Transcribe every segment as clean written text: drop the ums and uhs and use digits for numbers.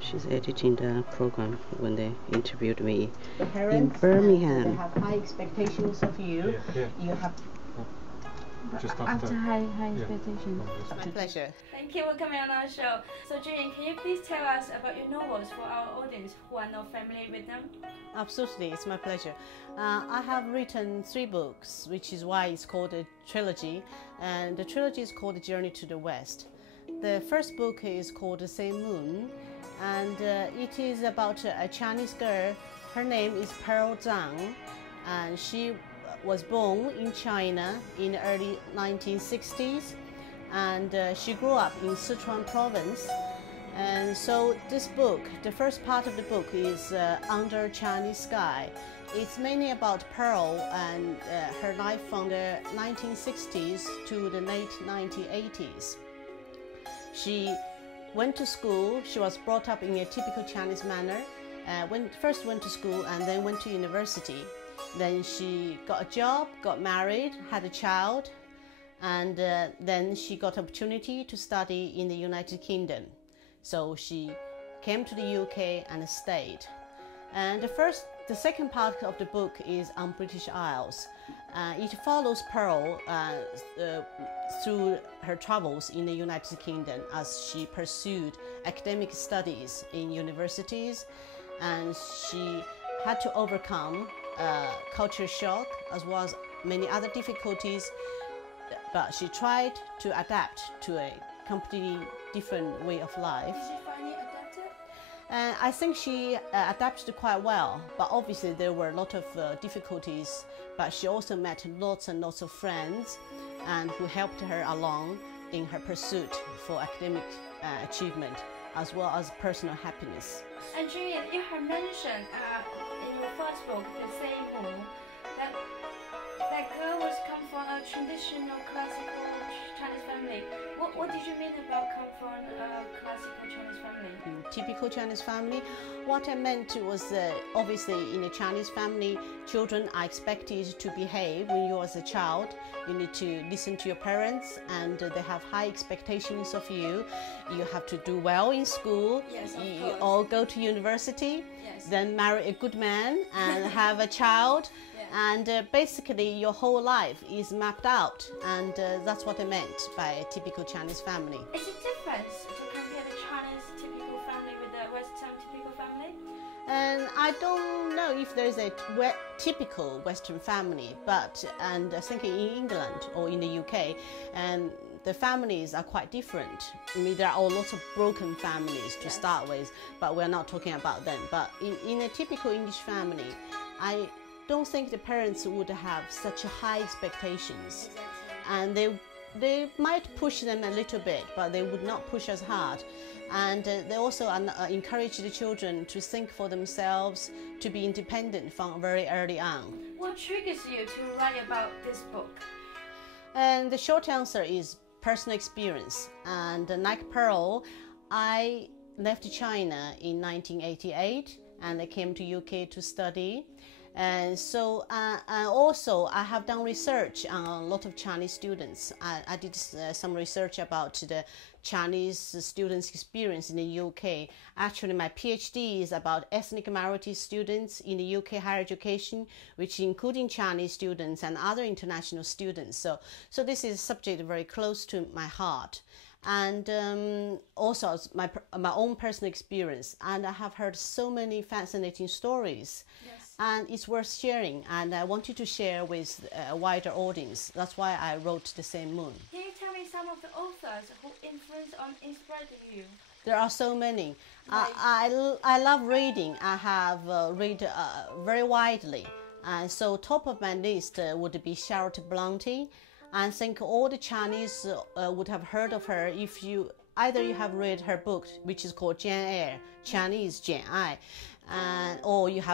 She's editing the program when they interviewed me the parents in Birmingham. They have high expectations of you. You have just after high expectations. my pleasure. Thank you for coming on our show. So Junying, can you please tell us about your novels for our audience who are not familiar with them? Absolutely, it's my pleasure. I have written 3 books, which is why it's called a trilogy, and the trilogy is called The Journey to the West. The first book is called The Same Moon, and it is about a Chinese girl. Her name is Pearl Zhang, and she was born in China in the early 1960s, and she grew up in Sichuan province. And so this book, the first part of the book is Under Chinese Sky. It's mainly about Pearl and her life from the 1960s to the late 1980s. She went to school. She was brought up in a typical Chinese manner. First went to school and then went to university. Then she got a job, got married, had a child, and then she got opportunity to study in the United Kingdom. So she came to the UK and stayed. And the second part of the book is on British Isles. It follows Pearl through her travels in the United Kingdom as she pursued academic studies in universities, and she had to overcome culture shock as well as many other difficulties, but she tried to adapt to a completely different way of life. Did she finally adapt it? I think she adapted quite well, but obviously there were a lot of difficulties, but she also met lots and lots of friends and who helped her along in her pursuit for academic achievement as well as personal happiness. And Junying, you have mentioned in your first book, The Same Moon, that girl was come from a traditional classical Chinese family. What did you mean about come from a classical Chinese family? Typical Chinese family. What I meant was obviously in a Chinese family, children are expected to behave when you are a child. You need to listen to your parents, and they have high expectations of you. You have to do well in school, Yes, or go to university, Yes. then marry a good man and have a child. And basically your whole life is mapped out, and that's what I meant by a typical Chinese family. Is it different to compare the Chinese typical family with the Western typical family? And I don't know if there's a typical Western family, and I think in England or in the UK, and the families are quite different. I mean, there are lots of broken families to start with, but we're not talking about them. But in a typical English family, I don't think the parents would have such high expectations, and they might push them a little bit, but they would not push as hard. And they also encourage the children to think for themselves, to be independent from very early on. What triggers you to write about this book? And the short answer is personal experience. And like Pearl, I left China in 1988 and I came to UK to study. And so also I have done research on a lot of Chinese students. I did some research about the Chinese students' experience in the UK. Actually, my PhD is about ethnic minority students in the UK higher education, which including Chinese students and other international students. So this is a subject very close to my heart. And also my own personal experience, and I have heard so many fascinating stories. Yes. And it's worth sharing, and I wanted to share with a wider audience. That's why I wrote The Same Moon. Can you tell me some of the authors who influenced or inspired you? There are so many. I love reading. I have read very widely, and so top of my list would be Charlotte Bronte. I think all the Chinese would have heard of her if either you have read her book, which is called Jane Eyre, Chinese Jane Ai, or you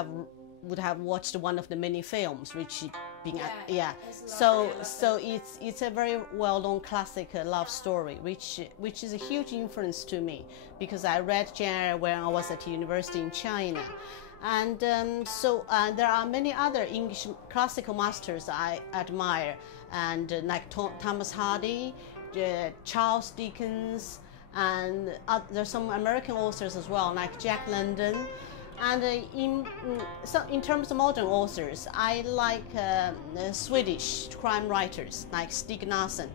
would have watched one of the many films, which So it's a very well-known classic love story, which is a huge influence to me because I read Jane Eyre when I was at university in China. And there are many other English classical masters I admire, and like Thomas Hardy, Charles Dickens, and there's some American authors as well, like Jack London. And in terms of modern authors, I like Swedish crime writers like Stig Larsson,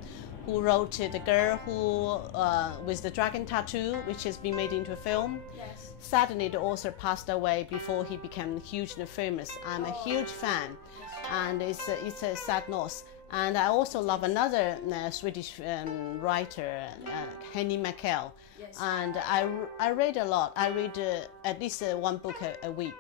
who wrote The Girl Who with the Dragon Tattoo, which has been made into a film. Yes. Sadly, the author passed away before he became hugely famous. I'm a huge fan, and it's a sad loss. And I also love another Swedish writer, Henny Mackell. Yes. And I read a lot. I read at least one book a week.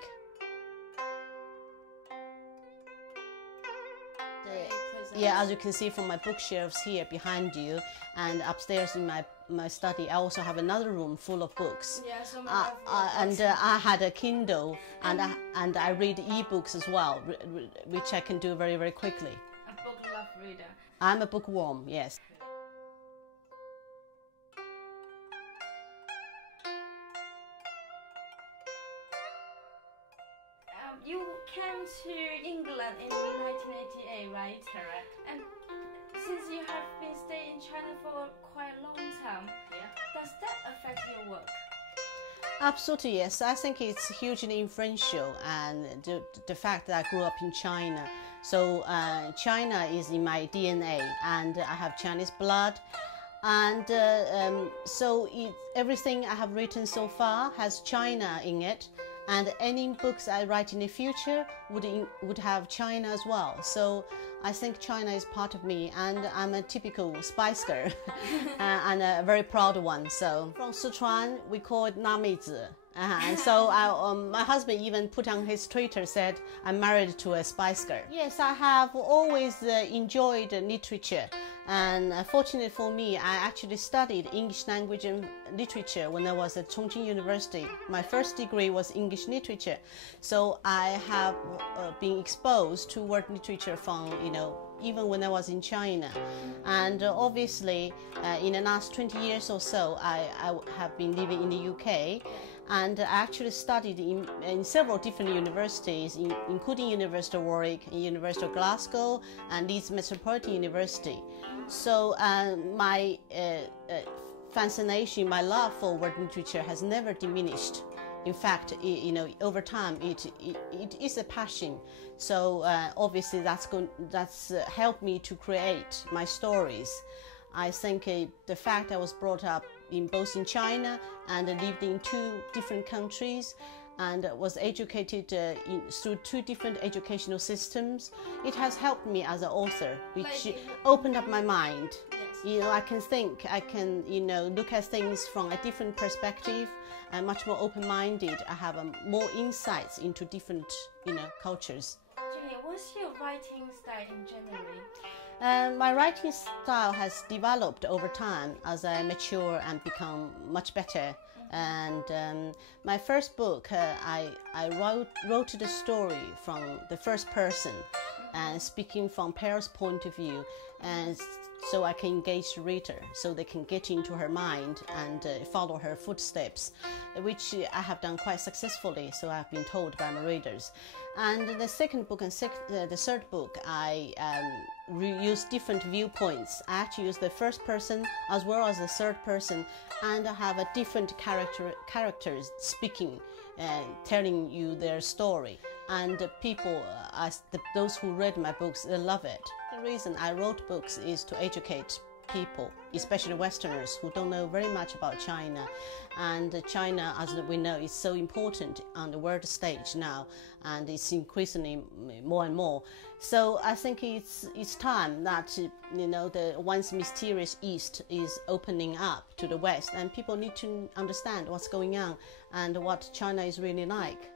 Yeah, as you can see from my bookshelves here behind you, and upstairs in my study, I also have another room full of books. Yeah, so and I had a Kindle, and I read e-books as well, which I can do very, very quickly. a book love reader. I'm a bookworm, yes. You came to England in 1988, right? Correct. And since you have been staying in China for quite a long time, does that affect your work? Absolutely, yes. I think it's hugely influential, and the fact that I grew up in China. So China is in my DNA, and I have Chinese blood. And so everything I have written so far has China in it. And any books I write in the future would have China as well. So I think China is part of me, and I'm a typical spice girl and a very proud one. So from Sichuan, we call it Nameizi. And so my husband even put on his Twitter, said, I'm married to a spice girl. Yes, I have always enjoyed literature. And fortunately for me, I actually studied English language and literature when I was at Chongqing University. My first degree was English literature. So I have been exposed to world literature from, even when I was in China. And obviously, in the last 20 years or so, I have been living in the UK. And I actually studied in several different universities, including University of Warwick, University of Glasgow, and Leeds Metropolitan University. So my fascination, my love for world literature has never diminished. In fact, over time, it is a passion. So obviously, that's helped me to create my stories. I think the fact I was brought up both in China and lived in 2 different countries and was educated through 2 different educational systems, it has helped me as an author, which opened up my mind. Yes. I can think, I can, look at things from a different perspective and much more open-minded. I have more insights into different, cultures. Junying, what's your writing style in general? My writing style has developed over time as I mature and become much better. And my first book, I wrote the story from the first person and speaking from Pearl's point of view, and so I can engage the reader, so they can get into her mind and follow her footsteps, which I have done quite successfully, so I've been told by my readers. And the second book and the third book, I use different viewpoints. I actually use the first person as well as the third person, and I have a different characters speaking and telling you their story. And people, those who read my books, they love it. The reason I wrote books is to educate people, especially Westerners who don't know very much about China. And China, as we know, is so important on the world stage now, and it's increasingly more and more. So I think it's time that the once mysterious East is opening up to the West, and people need to understand what's going on and what China is really like.